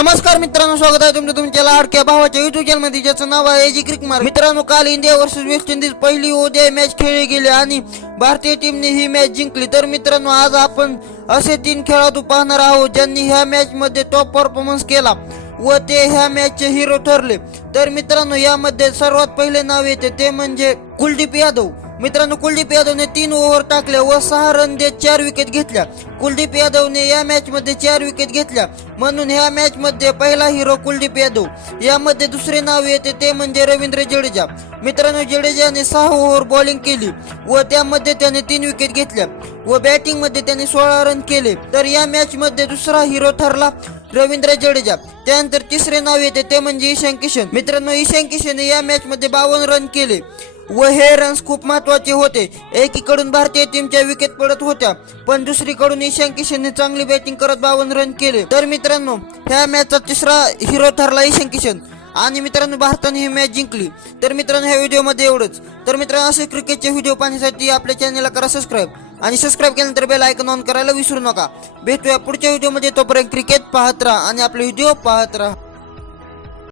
नमस्कार मित्रांनो स्वागत आहे तुमचं तुमच्या लाडक्या भावाच्या युट्यूब चॅनलमध्ये ज्याचं नाव आहे एजी क्रिकमार मित्रांनो काल इंडिया वर्सेस वेस्ट इंडिज पहिली ओडीआय मॅच खेळली गेली आणि भारतीय टीमने ही मॅच जिंकली. तर मित्रांनो आज आपण असे तीन खेळाडू पाहणार आहोत ज्यांनी ह्या मॅच मध्ये टॉप परफॉर्मन्स केला व ते ह्या मॅचचे हिरो ठरले. तर मित्रांनो यामध्ये सर्वात पहिले नाव येते ते म्हणजे कुलदीप यादव. मित्रांनो कुलदीप यादवने तीन ओव्हर टाकल्या व सहा रन देत चार विकेट घेतल्या. कुलदीप यादवने या मॅच मध्ये चार विकेट घेतल्या. म्हणून ह्या मॅच मध्ये पहिला हिरो कुलदीप यादव. यामध्ये दुसरे नाव येते ते म्हणजे रवींद्र जडेजा. मित्रांनो जडेजाने सहा ओव्हर बॉलिंग केली व त्यामध्ये त्याने तीन विकेट घेतल्या व बॅटिंगमध्ये त्याने सोळा रन केले. तर या मॅच मध्ये दुसरा हिरो ठरला रवींद्र जडेजा. त्यानंतर तिसरे नाव येते ते म्हणजे ईशान किशन. मित्रांनो ईशान किशनने या मॅच मध्ये बावन्न रन केले. व हे रन्स खूप महत्त्वाचे होते. एकीकडून भारतीय टीमच्या विकेट पडत होत्या पण दुसरीकडून ईशान किशनने चांगली बॅटिंग करत बावन्न रन केले. तर मित्रांनो ह्या मॅचचा तिसरा हिरो ठरला ईशान किशन. आणि मित्रांनो भारताने ही मॅच जिंकली. तर मित्रांनो ह्या व्हिडिओमध्ये एवढंच. तर मित्रांनो असे क्रिकेटचे व्हिडिओ पाहण्यासाठी आपल्या चॅनलला करा सबस्क्राईब आणि सबस्क्राईब केल्यानंतर बेल आयकॉन ऑन करायला विसरू नका. भेटूया पुढच्या व्हिडिओमध्ये तोपर्यंत क्रिकेट पाहत राहा आणि आपले व्हिडिओ पाहत राहा.